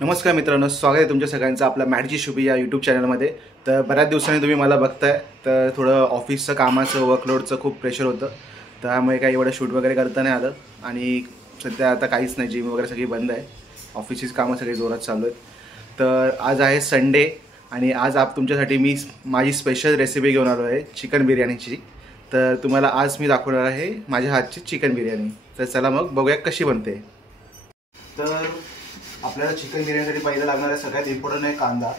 नमस्कार मित्रांनो, स्वागत आहे तुमच्या सगळ्यांचं आपल्या मॅटची शुभी या यूट्यूब चॅनलमध्ये। तर बऱ्याच दिवसांनी तुम्ही मला बघताय, तर थोडं ऑफिसचं कामाचं वर्कलोडचं खूप प्रेशर होतं, त्यामुळे काही एवढं शूट वगैरे करता नाही आलं। आणि सध्या आता काहीच नाही, जिम वगैरे सगळी बंद आहे, ऑफिसचीच कामं सगळी जोरात चालू आहेत। तर आज आहे संडे आणि आज तुमच्यासाठी मी माझी स्पेशल रेसिपी घेऊन आलो आहे चिकन बिर्याणीची। तर तुम्हाला आज मी दाखवणार आहे माझ्या हातची चिकन बिर्याणी। तर चला मग बघूया कशी बनते। तर आपल्याला चिकन बिर्याणीसाठी पहिलं लागणारा सगळ्यात इम्पॉर्टंट आहे कांदा।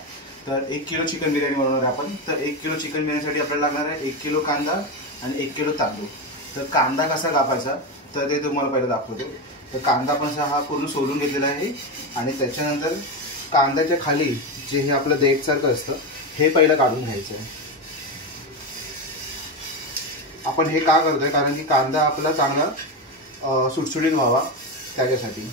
तर 1 किलो चिकन बिर्याणी बनवणार आहे आपण। तर 1 किलो चिकन बिर्याणीसाठी आपल्याला लागणार आहे 1 किलो कांदा आणि 1 किलो तांदूळ। तर कांदा कसा कापायचा तर ते तुम्हाला पहिलं दाखवतो। तर कांदा पण हा पूर्ण सोलून घेतलेला आहे आणि त्याच्यानंतर कांद्याच्या खाली जे हे आपलं देठसारखं असतं हे पहिलं काढून घ्यायचं आहे। आपण हे का करतोय कारण की कांदा आपला चांगला सुटसुटीत व्हावा त्याच्यासाठी।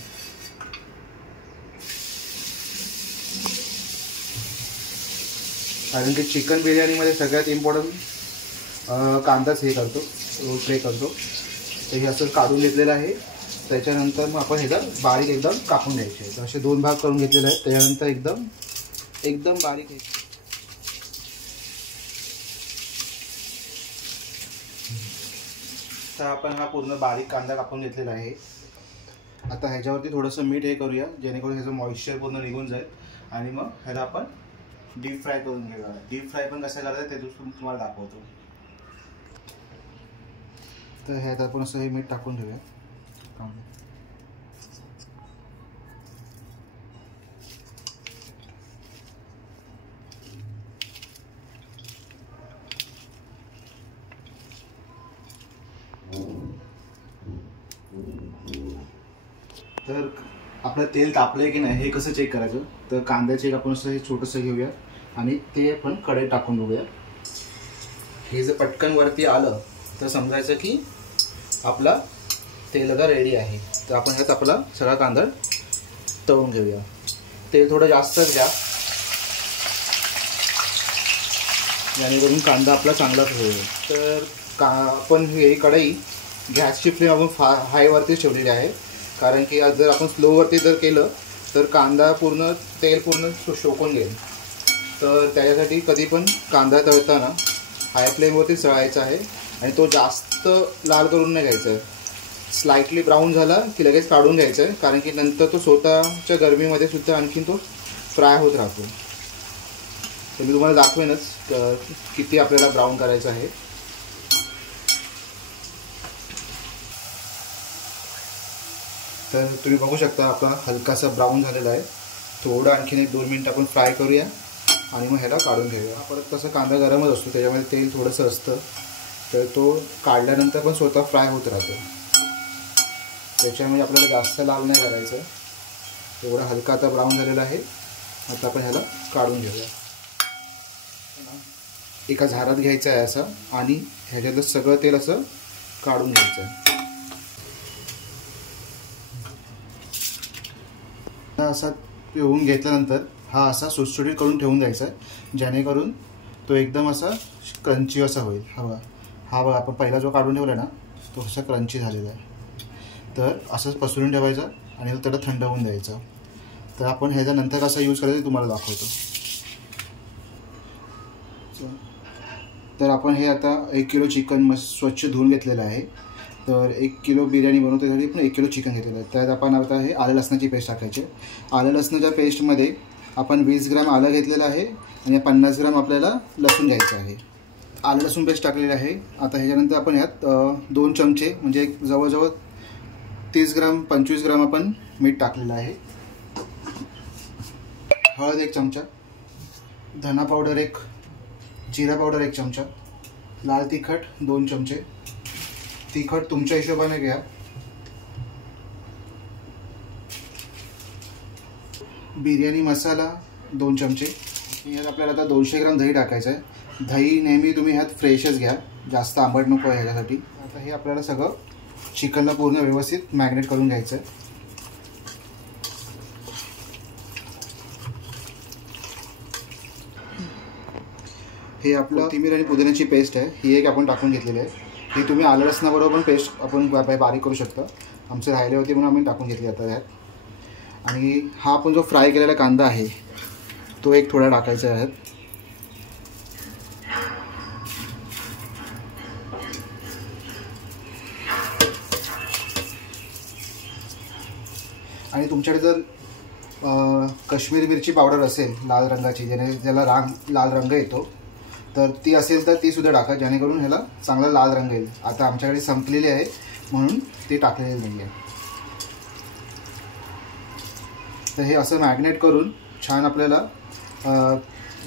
कारण की चिकन बिर्याणीमध्ये सगळ्यात इम्पॉर्टंट कांदाच हे करतो, फ्राय करतो। तर हे असं काढून घेतलेलं आहे। त्याच्यानंतर मग आपण ह्याला बारीक एकदम कापून घ्यायचे आहे। असे 2 भाग करून घेतलेले आहेत। त्याच्यानंतर एकदम बारीक घ्यायचे। तर आपण हा पूर्ण बारीक कांदा कापून घेतलेला आहे। आता ह्याच्यावरती थोडंसं मीठ हे करूया जेणेकरून ह्याचं मॉइश्चर पूर्ण निघून जाईल आणि मग ह्याला आपण डीप फ्राय करून घेऊया। डीप फ्राय पण कसं करतात ते तुम्हाला दाखवतो। तर ह्यात आपण असं हे मीठ टाकून घेऊया। तर आपलं तेल तापलंय की नाही हे कसं चेक करायचं तर कांद्याचे एक आपण असं हे छोटंसं घेऊया आणि ते आपण कढईत टाकून बघूया। हे जर पटकन वरती आलं तर समजायचं की आपला तेल आता रेडी आहे। तर आपण ह्यात आपला सगळा कांदा तळून घेऊया। तेल थोडं जास्तच घ्या जेणेकरून कांदा आपला चांगला होईल। तर आपण ही कढई गॅसची फ्लेम आपण हायवरती ठेवलेली आहे कारण की आज जर आपण स्लोवरती जर केलं तर कांदा पूर्ण तेल पूर्ण शोषून घेईल। तर त्याच्यासाठी कधी पण कांदा तळताना हाय फ्लेमवरती तळायचा आहे आणि तो जास्त लाल करून नाही घ्यायचा आहे। स्लाइटली ब्राऊन झाला की लगेच काढून घ्यायचा आहे कारण की नंतर तो स्वतःच्या गरमीमध्ये सुद्धा आणखीन तो फ्राय होत राहतो। तर मी तुम्हाला दाखवेनच किती आपल्याला ब्राऊन करायचं आहे। तर तुम्ही बघू शकता आपला हलकासा ब्राऊन झालेला आहे। थोडं आणखीन 1-2 मिनिट आपण फ्राय करूया आणि मग ह्याला काढून घेऊया। परत कसं कांदा गरमच असतो त्याच्यामध्ये तेल थोडंसं असतं तर तो काढल्यानंतर पण स्वतः फ्राय होत राहतो। त्याच्यामुळे आपल्याला जास्त लाल नाही करायचं। एवढा हलका आता ब्राऊन झालेला आहे। आता आपण ह्याला काढून घेऊया। एका झारात घ्यायचं आहे असं आणि ह्याच्यातलं सगळं तेल असं काढून घ्यायचं आहे। असा पिळून घेतल्यानंतर हा असा सुटसुटीत करून ठेवून द्यायचा आहे जेणेकरून तो एकदम असा क्रंची असा होईल। हा बघा आपण पहिला जो काढून ठेवला ना तो असा क्रंची झालेला आहे। तर असंच पसरून ठेवायचा आणि त्याला थंड होऊन द्यायचं। तर आपण ह्याचा नंतर कसा यूज करायचा तुम्हाला दाखवतो। तर आपण हे आता 1 किलो चिकन स्वच्छ धुवून घेतलेलं आहे। तर 1 किलो बिर्याणी बनवण्यासाठी आपण 1 किलो चिकन घेतलेलं आहे। त्यात आपण आता हे आलं लसणाची पेस्ट टाकायची। आलं लसणाच्या पेस्टमध्ये आपण 20 ग्रॅम आलं घेतलेलं आहे आणि 50 ग्रॅम आपल्याला लसूण घ्यायचं आहे। आलं लसूण पेस्ट टाकलेली आहे। आता ह्याच्यानंतर आपण ह्यात 2 चमचे म्हणजे जवळजवळ 30 ग्रॅम 25 ग्रॅम आपण मीठ टाकलेलं आहे। हळद 1 चमचा, धना पावडर 1, जिरा पावडर 1 चमचा, लाल तिखट 2 चमचे, तिखट तुमच्या हिशोबाने घ्या, बिर्याणी मसाला 2 चमचे। ह्यात आपल्याला आता 200 ग्रॅम दही टाकायचं आहे। दही नेहमी तुम्ही ह्यात फ्रेशच घ्या, जास्त आंबट नको आहे ह्याच्यासाठी। आता हे आपल्याला सगळं चिकनला पूर्ण व्यवस्थित मॅरिनेट करून घ्यायचं आहे। हे आपलं कोथिंबीर आणि पुदिन्याची पेस्ट आहे, ही एक आपण टाकून घेतलेली आहे। ही तुम्ही आलं लसणाबरोबर पण पेस्ट आपण बारीक करू शकता। आमचे राहिले होते म्हणून आम्ही टाकून घेतली आता ह्यात। आणि हा आपण जो फ्राय केलेला कांदा आहे तो एक थोडा टाकायचा आहे. आणि तुमच्याकडे जर काश्मीरी मिरची पावडर असेल लाल रंगाची, ज्याला लाल रंग येतो, तर ती असेल तर ती सुद्धा टाका, जेणेकरून ह्याला चांगला लाल रंग येईल. आता आमच्याकडे संपलेली आहे म्हणून ती टाकलेली नाही आहे. तर हे असं मॅग्नेट करून छान आपल्याला,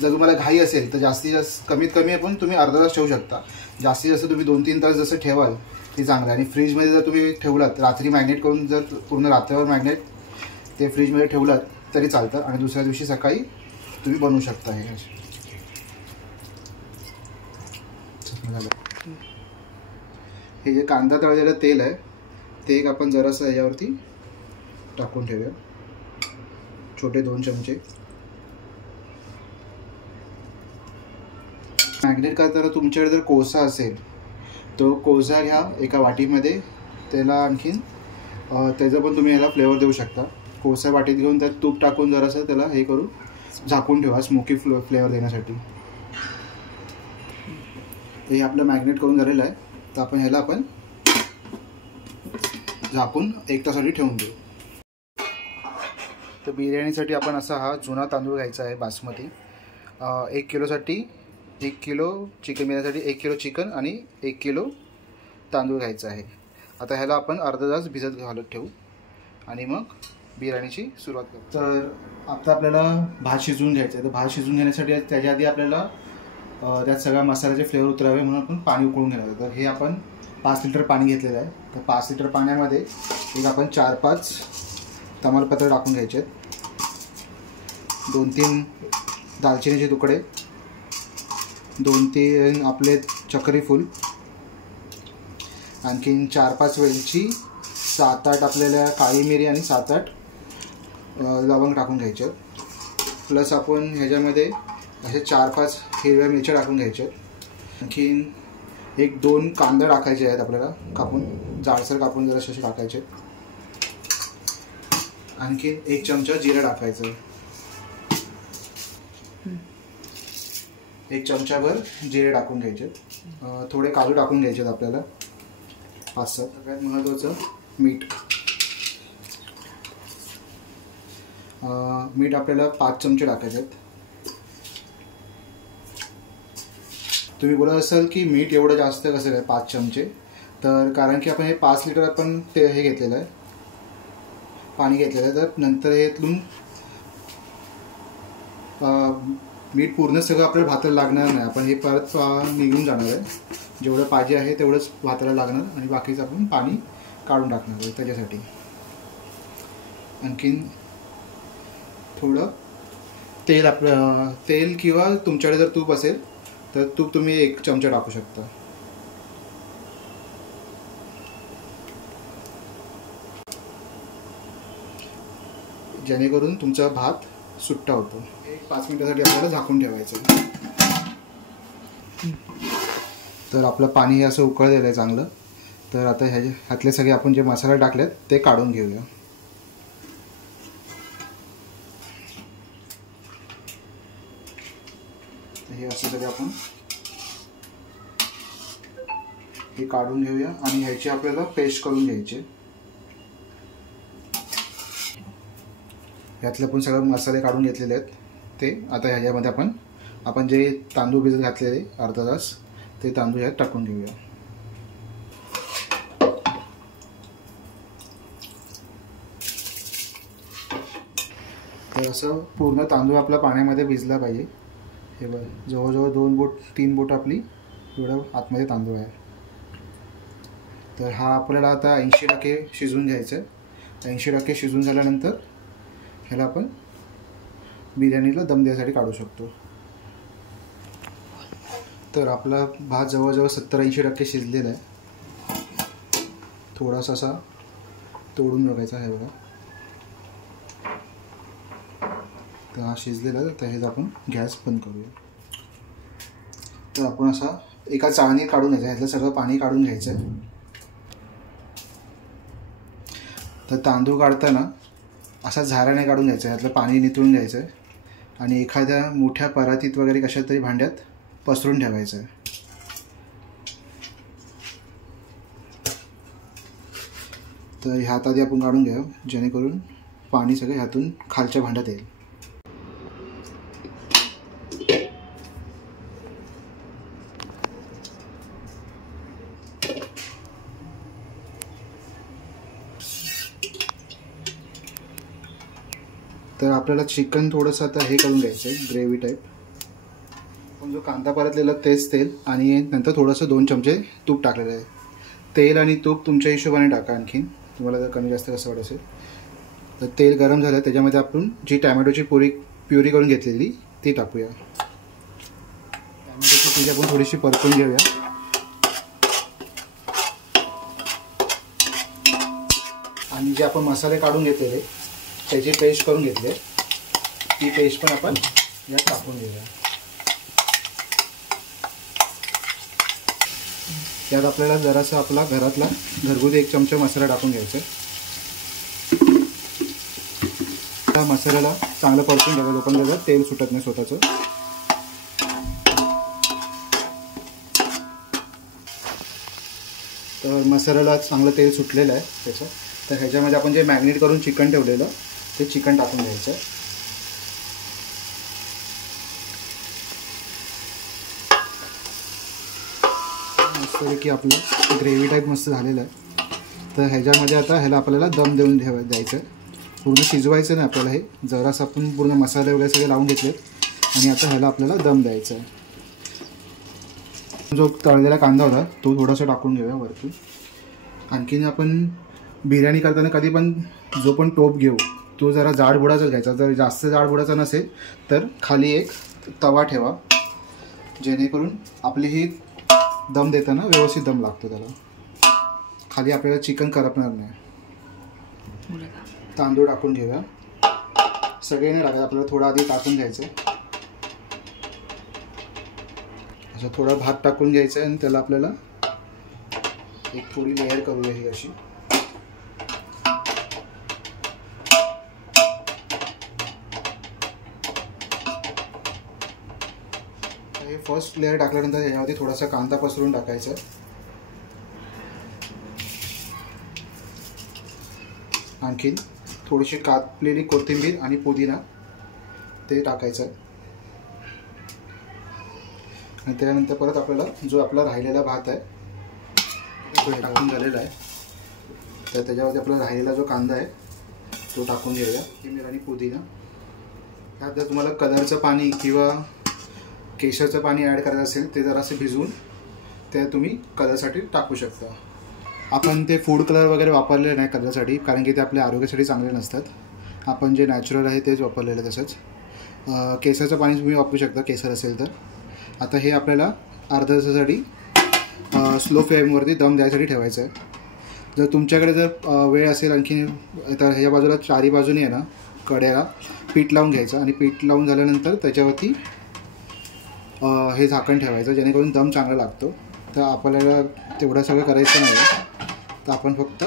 जर तुम्हाला घाई असेल तर जास्तीत जास्त कमीत कमी आपण तुम्ही अर्धा तास ठेवू शकता. जास्तीत जास्त तुम्ही 2-3 तास जसं ठेवाल ते चांगलं. आणि फ्रीजमध्ये जर तुम्ही ठेवलात रात्री मॅग्नेट करून, जर पूर्ण रात्रभर मॅग्नेट ते फ्रीजमध्ये ठेवलात तरी चालतं आणि दुसऱ्या दिवशी सकाळी तुम्ही बनवू शकता. हे जे कांदा तळलेलं तेल आहे ते एक आपण जरासं याच्यावरती टाकून ठेवूया, छोटे 2 चमचे. मॅग्नेट करताना तुमच्याकडे जर कोळसा असेल तो कोळसा घ्या एका वाटीमध्ये, त्याला आणखीन त्याचं पण तुम्ही ह्याला फ्लेवर देऊ शकता. कोळसा वाटीत घेऊन त्यात तूप टाकून जरासं त्याला हे करून झाकून ठेवा स्मोकी फ्लेवर देण्यासाठी. हे आपलं मॅग्नेट करून झालेलं आहे. तर आपण ह्याला झाकून 1 तासासाठी ठेवून देऊ. तर बिर्याणीसाठी आपण असा हा जुना तांदूळ घ्यायचा आहे बासमती. 1 किलोसाठी 1 किलो चिकन बिर्याणीसाठी 1 किलो चिकन आणि 1 किलो तांदूळ घ्यायचा आहे. आता ह्याला आपण अर्धा तास भिजत घालत ठेवू आणि मग बिर्याणीची सुरुवात करू. तर आता आपल्याला भात शिजवून घ्यायचं आहे. तर भात शिजवून घेण्यासाठी त्याच्या आधी आपल्याला त्यात सगळ्या मसाल्याचे फ्लेवर उतरावे म्हणून आपण पाणी उकळून घेणार आहे. तर हे आपण 5 लिटर पाणी घेतलेलं आहे. तर 5 लिटर पाण्यामध्ये एक आपण 4-5 तमालपत्र टाकून घ्यायचे आहेत, 2-3 दालचिनीचे तुकडे, 2-3 आपले चक्री फूल, आणखीन 4-5 वेलची, 7-8 आपल्याला काळी मिरी आणि 7-8 लवंग टाकून घ्यायचे. प्लस आपण ह्याच्यामध्ये असे 4-5 हिरव्या मिरच्या टाकून घ्यायच्या. आणखीन 1-2 कांदे टाकायचे आहेत आपल्याला कापून, जाडसर कापून जरा असे टाकायचे. आणखीन 1 चमचा जिरं टाकायचं, 1 चमचाभर जिरे टाकून घ्यायचे. थोडे काजू टाकून घ्यायचे आहेत आपल्याला 5-7. सगळ्यात महत्त्वाचं मीठ. मीठ आपल्याला 5 चमचे टाकायचे आहेत. तुम्ही बोलत असाल की मीठ एवढं जास्त कसं काय 5 चमचे, तर कारण की आपण हे 5 लिटर आपण ते हे घेतलेलं आहे, पाणी घेतलेलं आहे. तर नंतर हे इथून मीठ पूर्ण सगळं आपल्याला भाताला लागणार नाही. आपण हे परत निघून जाणार आहे. जेवढं पाहिजे आहे तेवढंच भाताला लागणार आणि बाकीचं आपण पाणी काढून टाकणार आहे त्याच्यासाठी. आणखीन थोडं तेल, तेल किंवा तुमच्याकडे जर तूप असेल तर तूप तुम्ही 1 चमचा टाकू शकता. जेणेकरून तुमचा भात सुट्टा होतो. 5 मिनिटासाठी आपल्याला झाकून ठेवायचं. तर आपलं पाणी हे असं उकळलेलं आहे चांगलं. तर आता ह्यातले सगळे आपण जे मसाले टाकलेत ते काढून घेऊया. हे असं सगळे आपण हे काढून घेऊया आणि ह्याची आपल्याला पेस्ट करून घ्यायची. ह्यातले पण सगळे मसाले काढून घेतलेले आहेत ते आता ह्याच्यामध्ये आपण जे तांदूळ भिजत घातलेले अर्धा तास ते तांदूळ ह्यात टाकून घेऊया. तर असं पूर्ण तांदूळ आपला पाण्यामध्ये भिजला पाहिजे. हे बघ, जवळजवळ 2 बोट 3 बोट आपली एवढं आतमध्ये तांदूळ आहे. तर हा आपल्याला आता 80% शिजवून घ्यायचं आहे. 80% शिजून झाल्यानंतर ह्याला आपण बिर्याणीला दम द्यायसाठी काढू शकतो. तर आपला भात जवळजवळ 70-80% शिजलेला आहे. थोडासा असा तोडून बघायचा आहे बघा. तर हा शिजलेला आहे. तर हे आपण गॅस बंद करूया. तर आपण असा एका चाळणीत काढून घ्यायचं, ह्यातलं सगळं पाणी काढून घ्यायचं आहे. तर तांदूळ काढताना असा झाराने काढून घ्यायचा आहे, यातलं पाणी निथळून घ्यायचं आहे आणि एखाद्या मोठ्या परातीत वगैरे कशात तरी भांड्यात पसरून ठेवायचं आहे. तर ह्यात आधी आपण काढून घ्या, जेणेकरून पाणी सगळं ह्यातून खालच्या भांड्यात येईल. तर आपल्याला चिकन थोडंसं आता हे करून घ्यायचं आहे, ग्रेव्ही टाईप. आपण जो कांदा परतलेला तेच तेल आणि नंतर थोडंसं 2 चमचे तूप टाकलेलं आहे. तेल आणि तूप तुमच्या हिशोबाने टाका, आणखीन तुम्हाला जर कमी जास्त कसं वाटत असेल तर. तेल गरम झालं, त्याच्यामध्ये आपण जी टॅमॅटोची प्युरी करून घेतलेली ती टाकूया. टॅमॅटोची प्युरी आपण थोडीशी परतून घेऊया. आणि जे आपण मसाले काढून घेतलेले त्याची पेस्ट करून घेतली, ती पेस्ट पण आपण यात टाकून घेऊया. त्यात आपल्याला जरासा आपला घरातला घरगुती 1 चमचा मसाला टाकून घ्यायचा. त्या मसाल्याला चांगलं परतून घ्यायचं, लोकांना त्याचं तेल सुटत नाही स्वतःचं. तर मसाल्याला चांगलं तेल सुटलेलं आहे त्याचं. तर ह्याच्यामध्ये आपण जे मॅरिनेट करून चिकन ठेवलेलं ते चिकन टाकून घ्यायचं. मस्तपैकी आपलं ग्रेव्ही टाईप मस्त झालेलं आहे. तर ह्याच्यामध्ये आता ह्याला आपल्याला दम देऊन द्यायचं. पूर्ण शिजवायचं नाही आपल्याला, हे जरासं आपण पूर्ण मसाले वगैरे सगळे लावून घेतले आणि आता ह्याला आपल्याला दम द्यायचा आहे. जो तळलेला कांदा होता तो थोडासा टाकून घेऊया वरती. आणखीन आपण बिर्याणी करताना कधी पण जो पण टोप घेऊ तो जरा जाडबुडाचा घ्यायचा. जर जास्त जाडबुडाचा नसेल तर खाली एक तवा ठेवा, जेणेकरून आपली ही दम देताना व्यवस्थित दम लागतो त्याला. खाली आपल्याला चिकन करपणार नाही. तांदूळ टाकून घेऊया. सगळे नाही टाकायचं, आपल्याला थोडा आधी टाकून घ्यायचं. असं थोडा भात टाकून घ्यायचा आणि त्याला आपल्याला एक थोडी लेअर करूया ही अशी. हे फर्स्ट लेअर टाकल्यानंतर याच्यामध्ये थोडासा कांदा पसरून टाकायचा. आणखीन थोडीशी कापलेली कोथिंबीर आणि पुदिना ते टाकायचं. आणि त्यानंतर परत आपल्याला जो आपला राहिलेला भात आहे टाकून झालेला आहे, तर त्याच्यावरती आपला राहिलेला जो कांदा आहे तो टाकून घेऊया. कोथिंबीर आणि पुदिना. त्यात जर तुम्हाला कलरचं पाणी किंवा केशरचं पाणी ॲड करायचं असेल ते जरासं भिजवून ते तुम्ही कलरसाठी टाकू शकता. आपण ते फूड कलर वगैरे वापरलेले नाही कलरसाठी, कारण की ते आपल्या आरोग्यासाठी चांगले नसतात. आपण जे नॅचरल आहे तेच वापरलेलं आहे. तसंच केसरचं पाणी तुम्ही वापरू शकता केसर असेल तर. आता हे आपल्याला अर्ध्या तासासाठी स्लो फ्लेमवरती दम द्यायसाठी ठेवायचं आहे. जर तुमच्याकडे जर वेळ असेल आणखी तर ह्याच्या बाजूला चारी बाजूने आहे ना कड्याला पीठ लावून घ्यायचं आणि पीठ लावून झाल्यानंतर त्याच्यावरती हे झाकण ठेवायचं, जेणेकरून दम चांगला लागतो. तर आपल्याला तेवढं सगळं करायचं नाही, तर आपण फक्त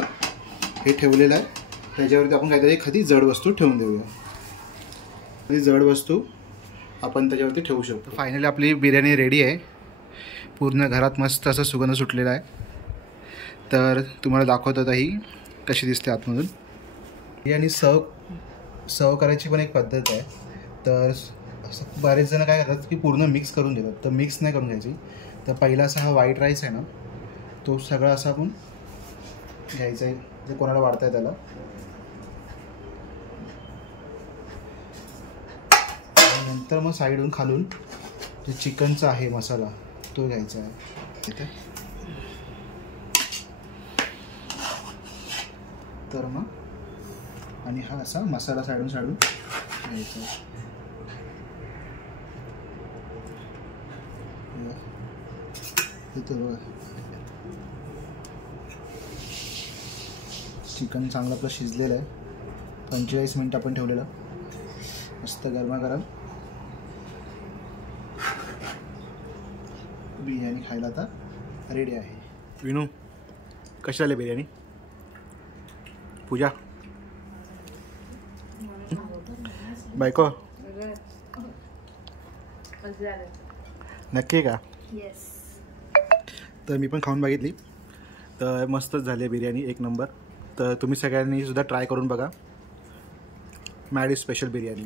हे ठेवलेलं आहे त्याच्यावरती आपण काहीतरी एखादी जड वस्तू ठेवून देऊया. एखादी जड वस्तू आपण त्याच्यावरती ठेवू शकतो. फायनली आपली बिर्याणी रेडी आहे. पूर्ण घरात मस्त असा सुगंध सुटलेला आहे. तर तुम्हाला दाखवत आता ही कशी दिसते आतमधून. बिर्याणी सर्व करायची पण एक पद्धत आहे. तर बरेच जण काय करतात की पूर्ण मिक्स करून देतात, तर मिक्स नाही करून घ्यायची. तर पहिला असा हा व्हाईट राईस आहे ना तो सगळा असा आपण घ्यायचा आहे, जे कोणाला वाढता आहे त्याला. नंतर मग साईडून खालून जे चिकनचा आहे मसाला तो घ्यायचा आहे इथे. तर मग आणि हा असा मसाला साईडून घ्यायचा. इथे बघा चिकन चांगलं आपलं शिजलेलं आहे. 45 मिनिट आपण ठेवलेलं. मस्त गरमागरम बिर्याणी खायला आता रेडी आहे. विनू कशी झाली बिर्याणी? पूजा बायको नक्की का? येस. तर मी पण खाऊन बघितली, तर मस्तच झाली आहे बिर्याणी, एक नंबर. तर तुम्ही सगळ्यांनी सुद्धा ट्राय करून बघा मॅडी स्पेशल बिर्याणी.